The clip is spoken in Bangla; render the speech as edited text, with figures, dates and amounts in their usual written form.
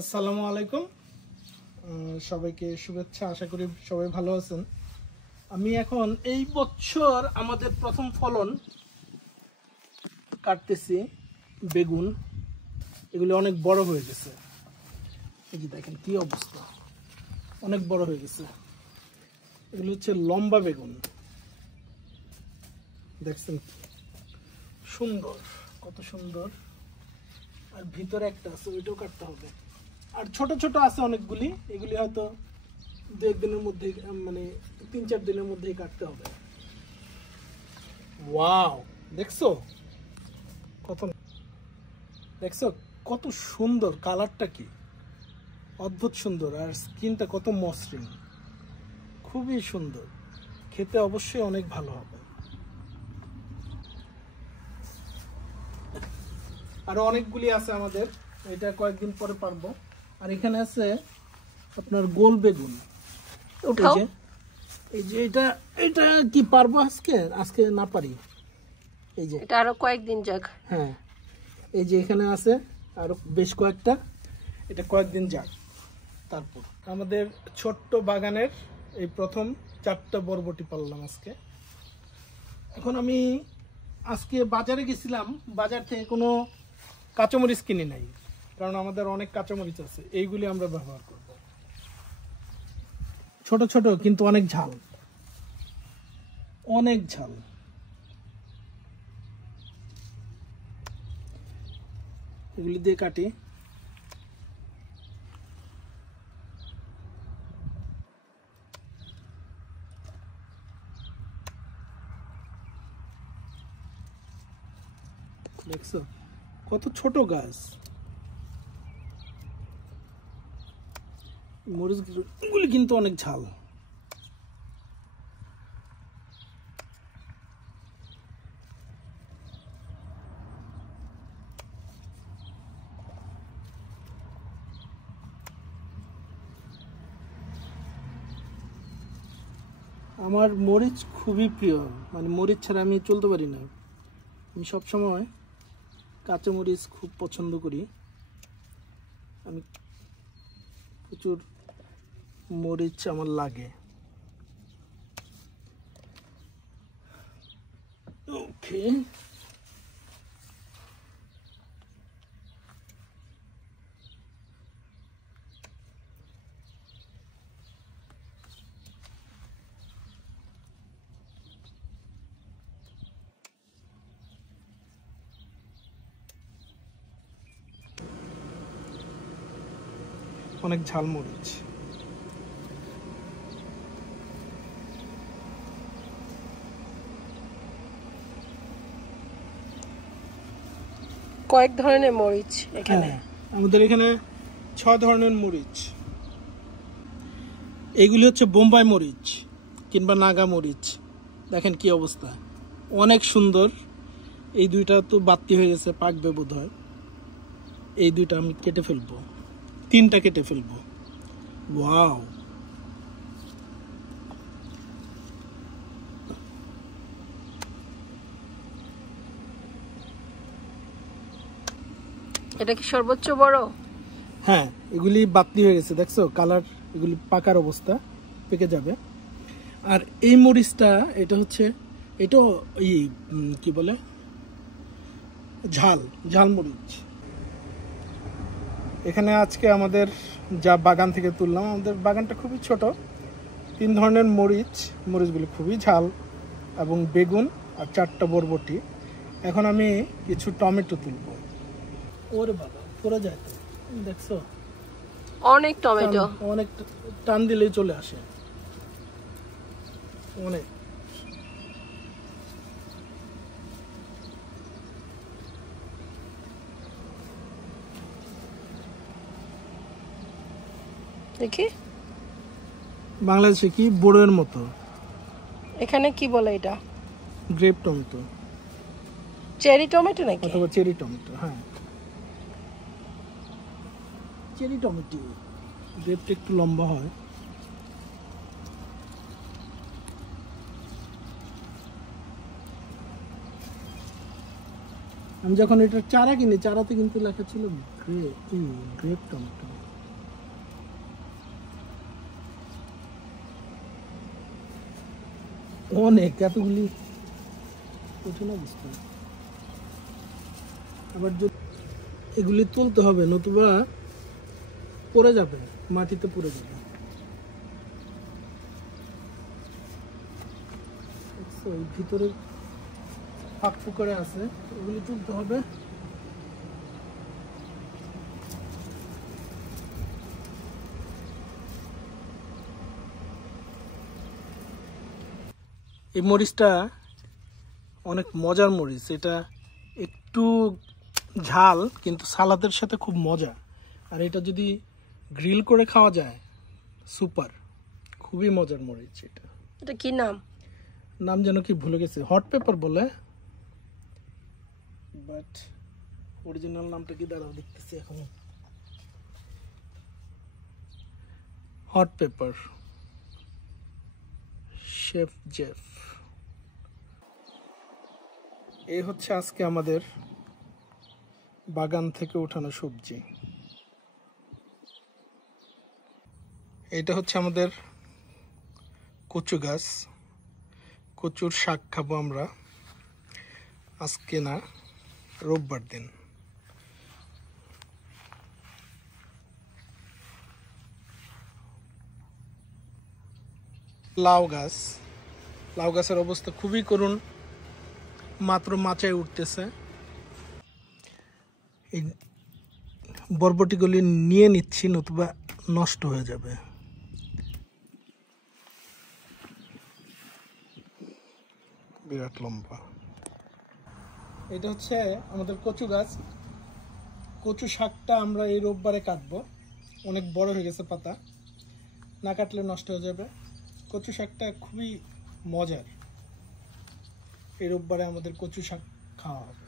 আসসালামু আলাইকুম, সবাইকে শুভেচ্ছা। আশা করি সবাই ভালো আছেন। আমি এখন এই বছর আমাদের প্রথম ফলন কাটতেছি বেগুন। এগুলো অনেক বড় হয়ে গেছে, এই যে দেখেন কি অবস্থা, অনেক বড় হয়ে গেছে। এগুলো হচ্ছে লম্বা বেগুন, দেখছেন সুন্দর, কত সুন্দর। আর ভিতরে একটা আছে, ওইটাও কাটতে হবে। আর ছোট ছোট আছে অনেকগুলি, এগুলি হয়তো দু একদিনের মধ্যে, মানে 3-4 দিনের মধ্যেই কাটতে হবে। ওয়াও, দেখছো কত সুন্দর, কালারটা কি অদ্ভুত সুন্দর, আর স্কিনটা কত মসৃণ, খুবই সুন্দর। খেতে অবশ্যই অনেক ভালো হবে। আরো অনেকগুলি আছে আমাদের, এটা কয়েকদিন পরে পারবো। আর এখানে আছে আপনার গোল বেগুন। এই যে এটা কি পারবো আজকে না পারি। এই যে এটা আরো কয়েকদিন যাক। হ্যাঁ, এই যে এখানে আছে আরো বেশ কয়েকটা, এটা কয়েকদিন যাক। তারপর আমাদের ছোট্ট বাগানের এই প্রথম 4টা বরবটি পারলাম আজকে। এখন আমি আজকে বাজারে গেছিলাম, বাজার থেকে কোনো কাঁচামরিচ কিনে নাই, কারণ আমাদের অনেক কাঁচামরিচ আছে, এইগুলি আমরা ব্যবহার করব। ছোট ছোট কিন্তু অনেক ঝাল, অনেক ঝাল। এগুলি দিয়ে কাটি। দেখছো কত ছোট গাছ। মরিচগুলি কিন্তু অনেক ঝাল। আমার মরিচ খুবই প্রিয়, মানে মরিচ ছাড়া আমি চলতে পারি না। আমি সবসময় কাঁচা মরিচ খুব পছন্দ করি। আমি প্রচুর মরিচ আমার লাগে। ওকে, অনেক ঝাল মরিচ। কয়েক ধরনের মরিচ এখানে। আমাদের এখানে 6 ধরনের মরিচ। এইগুলি হচ্ছে বোম্বাই মরিচ কিংবা নাগা মরিচ। দেখেন কি অবস্থা, অনেক সুন্দর। এই দুইটা তো বাতি হয়ে গেছে, পাকবে বোধ হয়। এই দুইটা আমি কেটে ফেলবো, 3টা কেটে ফেলবো। ওয়াও, এটা কি সর্বোচ্চ বড়? হ্যাঁ, এগুলি বাতি হয়ে গেছে, দেখছো কালার, এগুলি পাকার অবস্থা, পেকে যাবে। আর এই মরিচটা, এটা হচ্ছে, এটা কি বলে, ঝাল মরিচ। এখানে আজকে আমাদের যা বাগান থেকে তুললাম, আমাদের বাগানটা খুবই ছোট। 3 ধরনের মরিচগুলি খুবই ঝাল, এবং বেগুন, আর 4টা বরবটি। এখন আমি কিছু টমেটো তুলবো। ওরে বাবা, পড়ে যায় তো, দেখছো অনেক টমেটো, অনেক টান দিলেই চলে আসে, অনেক। দেখি বাংলাদেশে কি বড়ের মতো, এখানে কি বলে এটা? গ্রেপ টমেটো, চেরি টমেটো নাকি? অথবা চেরি টমেটো। হ্যাঁ, চেরি টমেটো, গ্রেপটা একটু লম্বা হয়। আমি যখন এটা চারা কিনি, চারাতে কিন্তু লেখা ছিল গ্রেপ টমেটো। অনেক এতগুলি কঠিন অবস্থা। আবার এগুলি তুলতে হবে, নতুবা পড়ে যাবে, মাটিতে পড়ে যাবে। ভিতরে ফাঁক ফুকরে আছে, এগুলি তুলতে হবে। এই মরিচটা অনেক মজার মরিচ, এটা একটু ঝাল কিন্তু সালাদের সাথে খুব মজা। আর এটা যদি গ্রিল করে খাওয়া যায় সুপার, খুবই মজার মরিচ। এটা কি নাম? নাম যেন কি ভুলে গেছে, হট পেপার বলে, বাট অরিজিনাল নামটা কি দাঁড়াও দেখতেছি এখন। Hot paper, chef Jeff. এই হচ্ছে আজকে আমাদের বাগান থেকে উঠানো সবজি। এটা হচ্ছে আমাদের কচু গাছ, কচুর শাক খাবো আমরা আজকে না, রোববার দিন। লাউ গাছ, লাউ গাছের অবস্থা খুবই করুণ, মাত্র মাচায় উঠতেছে। এই বরবটিগুলি নিয়ে নিচ্ছি, নতুবা নষ্ট হয়ে যাবে। বিরাট লম্বা। এটা হচ্ছে আমাদের কচু গাছ। কচু শাকটা আমরা এই রোববারে কাটবো, অনেক বড় হয়ে গেছে পাতা, না কাটলে নষ্ট হয়ে যাবে। কচু শাকটা খুবই মজার, এই রোববারে আমাদের কচু শাক খাওয়া হবে।